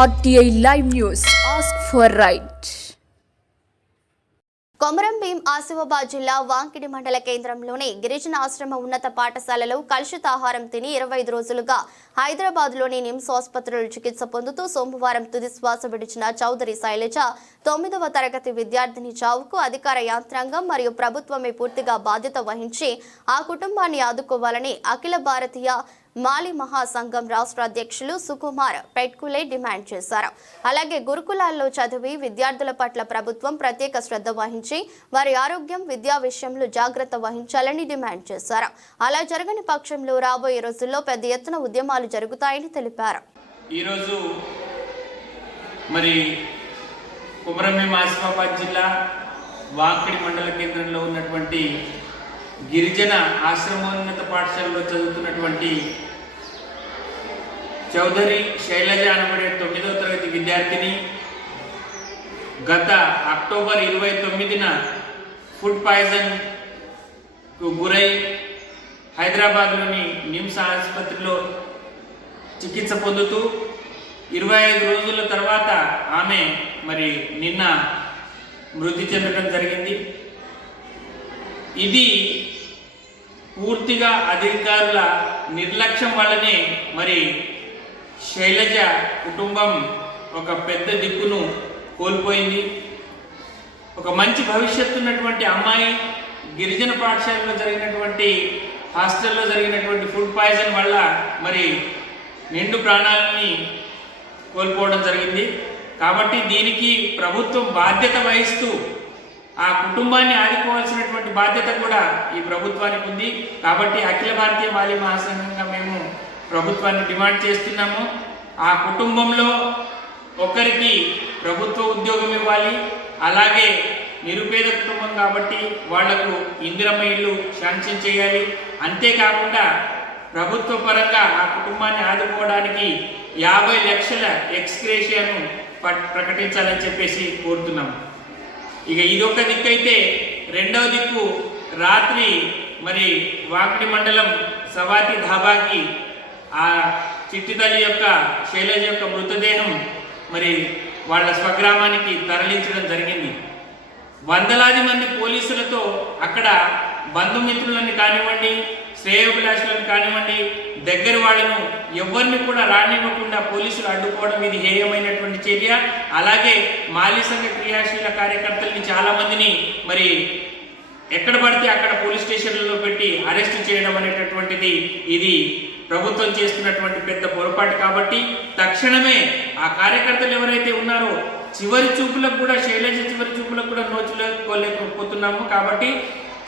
RTI Live News. Ask for right. Komaram Bheem Asifabad జిల్లా వాంకిడి మండల కేంద్రంలోని గిరిజన ఆశ్రమ ఉన్నత పాఠశాలలో కలుషిత ఆహారం తిని 25 రోజులుగా హైదరాబాద్లోని నిమ్స్ ఆసుపత్రిలో చికిత్స పొందుతూ సోమవారం తుది శ్వాస విడిచిన చౌదరి శైలజ 9వ తరగతి విద్యార్థిని చావుకు అధికార యంత్రాంగం మరియు ప్రభుత్వమే పూర్తిగా బాధ్యత వహించి ఆ కుటుంబాన్ని ఆదుకోవాలని అఖిల భారతీయ మాలి మహాసంఘం రాష్ట్ర అధ్యక్షులు సుకుమార్ పెట్కులే డిమాండ్ చేశారు. అలాగే గురుకులాల్లో చదివి విద్యార్థుల పట్ల ప్రభుత్వం ప్రత్యేక శ్రద్ధ వహించి వారి ఆరోగ్యం విద్యా విషయంలో జాగ్రత్త వహించాలని డిమాండ్ చేశారు. అలా జరగని పక్షంలో రాబోయే రోజుల్లో పెద్ద ఎత్తున ఉద్యమాలు జరుగుతాయని తెలిపారు. ఈరోజు మరి కొమరం భీం ఆసిఫాబాద్ జిల్లా వాంకిడి మండల కేంద్రంలో ఉన్నటువంటి గిరిజన ఆశ్రమోన్నత పాఠశాలలో చదువుతున్నటువంటి చౌదరి శైలజ అనబడే 9వ తరగతి విద్యార్థిని గత అక్టోబర్ 29న ఫుడ్ పాయిజన్కు గురై హైదరాబాద్లోని నిమ్స్ ఆసుపత్రిలో చికిత్స పొందుతూ 25 రోజుల తర్వాత ఆమె మరి నిన్న మృతి చెందడం జరిగింది. ఇది పూర్తిగా అధికారుల నిర్లక్ష్యం వల్లనే మరి శైలజ కుటుంబం ఒక పెద్ద దిక్కును కోల్పోయింది. ఒక మంచి భవిష్యత్తు ఉన్నటువంటి అమ్మాయి గిరిజన పాఠశాలలో జరిగినటువంటి హాస్టల్లో జరిగినటువంటి ఫుడ్ పాయిజన్ వల్ల మరి నిండు ప్రాణాలని కోల్పోవడం జరిగింది. కాబట్టి దీనికి ప్రభుత్వం బాధ్యత వహిస్తూ ఆ కుటుంబాన్ని ఆదుకోవాల్సినటువంటి బాధ్యత కూడా ఈ ప్రభుత్వానికి ఉంది. కాబట్టి అఖిల భారతీయ మాలి మహాసంఘంగా మేము ప్రభుత్వాన్ని డిమాండ్ చేస్తున్నాము. ఆ కుటుంబంలో ఒకరికి ప్రభుత్వ ఉద్యోగం ఇవ్వాలి. అలాగే నిరుపేద కుటుంబం కాబట్టి వాళ్లకు ఇందిరమ్మ ఇల్లు శాంక్షన్ చేయాలి. అంతేకాకుండా ప్రభుత్వ పరంగా ఆ కుటుంబాన్ని ఆదుకోవడానికి 50 లక్షల ఎక్స్గ్రేషియాను ప్రకటించాలని చెప్పేసి కోరుతున్నాము. ఇక ఇదొక దిక్కు అయితే, రెండవ దిక్కు రాత్రి మరి వాకిడి మండలం సవాతి ధాబాకి ఆ చిట్టి తల్లి యొక్క శైలజ యొక్క మృతదేహం మరి వాళ్ళ స్వగ్రామానికి తరలించడం జరిగింది. వందలాది మంది పోలీసులతో అక్కడ బంధుమిత్రులను కానివ్వండి, శ్రేయోభిలాషులను కానివ్వండి, దగ్గర వాళ్ళను ఎవరిని కూడా రానివ్వకుండా పోలీసులు అడ్డుకోవడం ఇది హేయమైనటువంటి చర్య. అలాగే మాలి సంఘ క్రియాశీల కార్యకర్తలని చాలా మందిని మరి ఎక్కడ పడితే అక్కడ పోలీస్ స్టేషన్లలో పెట్టి అరెస్ట్ చేయడం అనేటటువంటిది ఇది ప్రభుత్వం చేస్తున్నటువంటి పెద్ద పొరపాటు. కాబట్టి తక్షణమే ఆ కార్యకర్తలు ఎవరైతే ఉన్నారో చివరి చూపులకు కూడా శైలజ చివరి చూపులకు కూడా నోచుకోలేకపోతున్నాము. కాబట్టి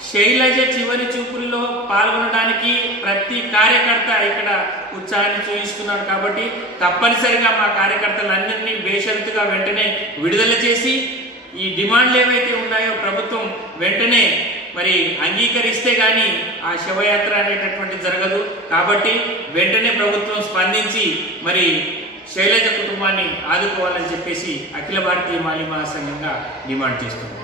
శైలజ చివరి చూపుల్లో పాల్గొనడానికి ప్రతి కార్యకర్త ఇక్కడ ఉత్సాహాన్ని చూపిస్తున్నారు. కాబట్టి తప్పనిసరిగా మా కార్యకర్తలందరినీ బేషరతుగా వెంటనే విడుదల చేసి ఈ డిమాండ్లు ఏవైతే ఉన్నాయో ప్రభుత్వం వెంటనే మరి అంగీకరిస్తే కానీ ఆ శవయాత్ర అనేటటువంటి జరగదు. కాబట్టి వెంటనే ప్రభుత్వం స్పందించి మరి శైలజ కుటుంబాన్ని ఆదుకోవాలని చెప్పేసి అఖిల భారతీయ మాలి మహాసంఘంగా డిమాండ్ చేస్తుంది.